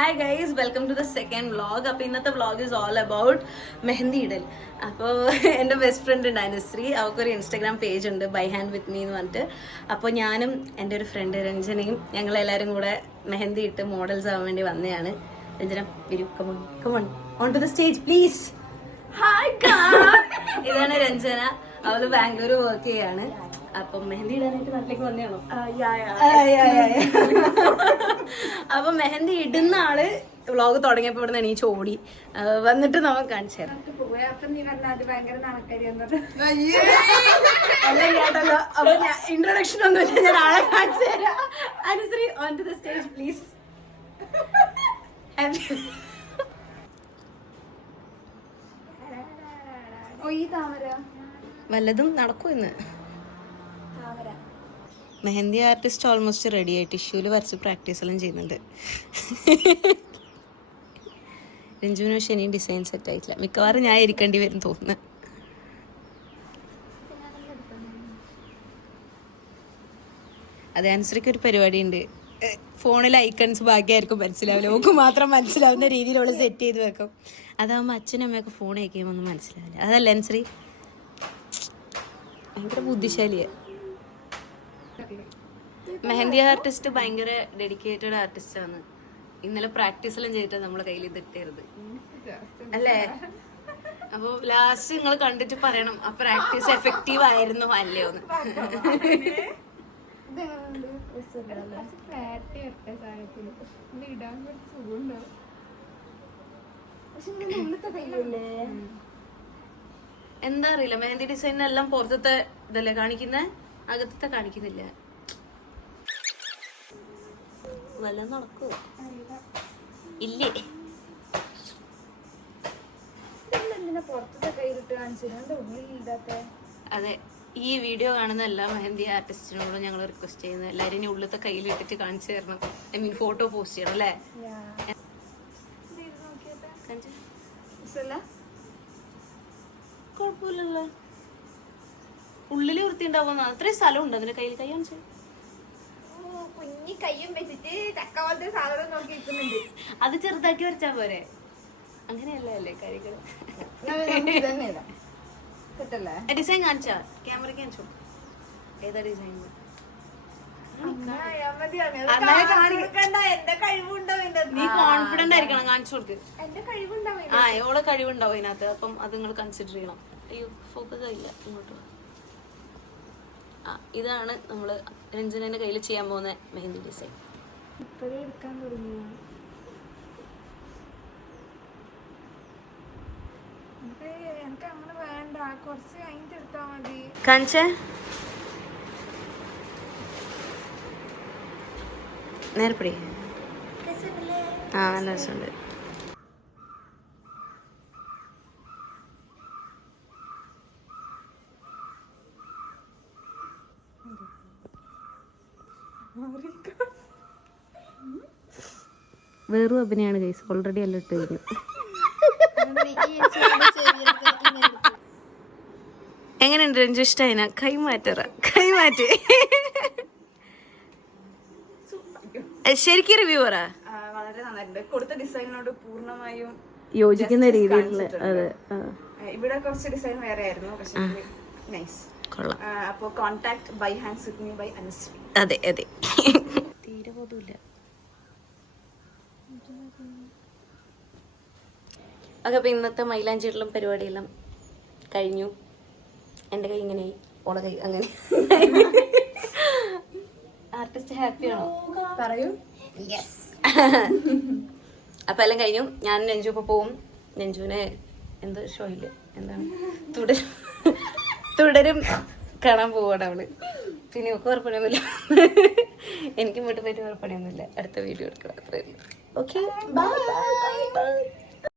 Hi guys, welcome to the second vlog. അപ്പോൾ ഇന്നത്തെ vlog is all about mehndi ഇടൽ. അപ്പോൾ എൻ്റെ ബെസ്റ്റ് ഫ്രണ്ട് ഉണ്ട് അനുശ്രീ, അവൾക്കൊരു ഇൻസ്റ്റാഗ്രാം പേജ് ഉണ്ട് ബൈ ഹാൻഡ് വിത്ത് മീ എന്ന് പറഞ്ഞിട്ട്. അപ്പോൾ ഞാനും എൻ്റെ ഒരു ഫ്രണ്ട് രഞ്ജനയും ഞങ്ങളെല്ലാവരും കൂടെ മെഹന്തി ഇട്ട് മോഡൽസ് ആവാൻ വേണ്ടി വന്നതാണ്. രഞ്ജന വരൂ, come on on to the stage please. Hi, ഇതാണ് രഞ്ജന. അവള് ബാംഗ്ലൂർ വർക്ക് ചെയ്യാണ്. അപ്പം മെഹന്തി ഇടാനായിട്ട് നാട്ടിലേക്ക് വന്നതാണോ? അപ്പൊ മെഹന്തി ഇടുന്ന ആള് വ്ളോഗ് തുടങ്ങിയപ്പോ ഇവിടെ എണീച്ച് ഓടി വന്നിട്ട് നമുക്ക് കാണിച്ചു തരാം. എല്ലാം കേട്ടല്ലോ. അപ്പൊ ഇൻട്രൊഡക്ഷൻ ഒന്നുമില്ല, ഞാൻ ആളെ കാണിച്ചു തരാം. Anushree on to the stage please. വല്ലതും നടക്കും ഇന്ന്. മെഹന്തി ആർട്ടിസ്റ്റ് ഓൾമോസ്റ്റ് റെഡി ആയി, ടിഷ്യൂല് വരച്ച് പ്രാക്ടീസ് എല്ലാം ചെയ്യുന്നുണ്ട്. രഞ്ജുവിന് പക്ഷെ ഇനിയും ഡിസൈൻ സെറ്റ് ആയിട്ടില്ല. മിക്കവാറും ഞാൻ ഇരിക്കേണ്ടി വരും തോന്നുന്നു. അതെ, അനുസരിക്ക് ഒരു പരിപാടി ഉണ്ട്. ഫോണിൽ ഐക്കൺസ് ബാക്കിയായിരിക്കും മനസ്സിലാവില്ല, ഓക്ക് മാത്രം മനസ്സിലാവുന്ന രീതിയിൽ അവള് സെറ്റ് ചെയ്ത് വെക്കും. അതാവുമ്പോൾ അച്ഛനും അമ്മയൊക്കെ ഫോൺ അയക്കുമ്പോൾ ഒന്നും മനസ്സിലാവില്ല. അതല്ല അനുസരി ഭയങ്കര ബുദ്ധിശാലിയാണ്. മെഹന്തി ആർട്ടിസ്റ്റ് ഭയങ്കര ഡെഡിക്കേറ്റഡ് ആർട്ടിസ്റ്റാണ്. ഇന്നലെ പ്രാക്ടീസ് എല്ലാം ചെയ്തിട്ട് നമ്മളെ കയ്യിൽ ഇത് ഇട്ടരുത് അല്ലേ? അപ്പൊ ലാസ്റ്റ് നിങ്ങൾ കണ്ടിട്ട് പറയണം ആ പ്രാക്ടീസ് എഫക്റ്റീവ് ആയിരുന്നോ അല്ലയോന്ന്. എന്താ അറിയില്ല, മെഹന്തി ഡിസൈൻ എല്ലാം പുറത്തത്തെ ഇതല്ലേ കാണിക്കുന്നേ, അകത്തത്തെ കാണിക്കുന്നില്ല. വല്ല നടക്കുവോ ഇല്ലേ? അതെ, ഈ വീഡിയോ കാണുന്ന എല്ലാ മെഹന്തി ആർട്ടിസ്റ്റിനോടും ഞങ്ങൾ റിക്വസ്റ്റ് ചെയ്യുന്നത് എല്ലാവരും ഇനി ഉള്ളത്തെ കയ്യിലിട്ടിട്ട് കാണിച്ചു തരണം. ഐ മീൻ ഫോട്ടോ പോസ്റ്റ് ചെയ്യണം അല്ലേ? കുഴപ്പമില്ലല്ലോ, ഉള്ളില് വൃത്തി ഉണ്ടാവുന്ന അത്രയും സ്ഥലം ഉണ്ട് അതിന്റെ കയ്യിൽ. കൈ കാണിച്ചു കുഞ്ഞി കയ്യും വെച്ചിട്ട് ചക്കവത്തെ സാധനം നോക്കി നിൽക്കുന്നുണ്ട്. അത് ചെറുതാക്കി വരച്ചാ പോരെ? അങ്ങനെയല്ല അല്ലേ കാര്യങ്ങള്. ഡിസൈൻ കാണിച്ചാ ക്യാമറക്ക് കാണിച്ചോ, ഏതാ ഡിസൈൻ? നീ കോൺഫിഡന്റ് ആയിരിക്കണം, കാണിച്ചു കൊടുക്ക്. ആ, എവളെ കഴിവുണ്ടാവും അതിനകത്ത്. അപ്പം അത് നിങ്ങൾ കൺസിഡർ ചെയ്യണം. അയ്യോ, ഫോക്കസ് ആയില്ല, ഇങ്ങോട്ട്. ആ, ഇതാണ് നമ്മള് രഞ്ജനന്റെ കയ്യിൽ ചെയ്യാൻ പോകുന്ന മെഹന്തി ഡിസൈൻ. കാണിച്ചേ, നേരപ്പടി. ആ, നല്ല രസമുണ്ട്. വേറും അഭിനയാണ് ഗൈസ്, ഓൾറെഡി എല്ലാം ഇട്ട് കഴിഞ്ഞു. എങ്ങനെയുണ്ട് രഞ്ജു, ഇഷ്ടായിന? കൈമാറ്ററ, കൈമാറ്റ്. ശരിക്കും റിവ്യൂ പറ. വളരെ നന്നായിട്ടുണ്ട്. കൊടുത്ത ഡിസൈനിനോട് പൂർണ്ണമായും യോജിക്കുന്ന രീതിയിലുള്ള. അതെ, ഇവിടെ കുറച്ച് ഡിസൈൻ വേറെ ആയിരുന്നു, പക്ഷേ നൈസ്. കൊള്ളാം. അപ്പോ contact by hands with me by Anushree. അതെ അതെ, തീരെ പോതുമില്ല. ഓക്കെ, അപ്പോൾ ഇന്നത്തെ മൈലാഞ്ചിയിടലും പരിപാടിയെല്ലാം കഴിഞ്ഞു. എൻ്റെ കൈ ഇങ്ങനെ, ഓള കൈ അങ്ങനെ. ആർട്ടിസ്റ്റ് ഹാപ്പിയാണോ? പറയൂ. യെസ്. അപ്പം എല്ലാം കഴിഞ്ഞു. ഞാൻ രഞ്ജു ഇപ്പോൾ പോവും. രഞ്ജുവിന് എന്തോ ഷോ ഇല്ല, എന്താണ് തുടരും കാണാൻ പോവാണ് അവള്. പിന്നെ ഒക്കെ വേറെ പണിയൊന്നുമില്ല. എനിക്കും വീട്ടിൽ പോയിട്ട് വേറെ പണിയൊന്നുമില്ല. അടുത്ത വീഡിയോ എടുക്കണം, അത്രയേ ഉള്ളൂ. Okay, bye bye bye.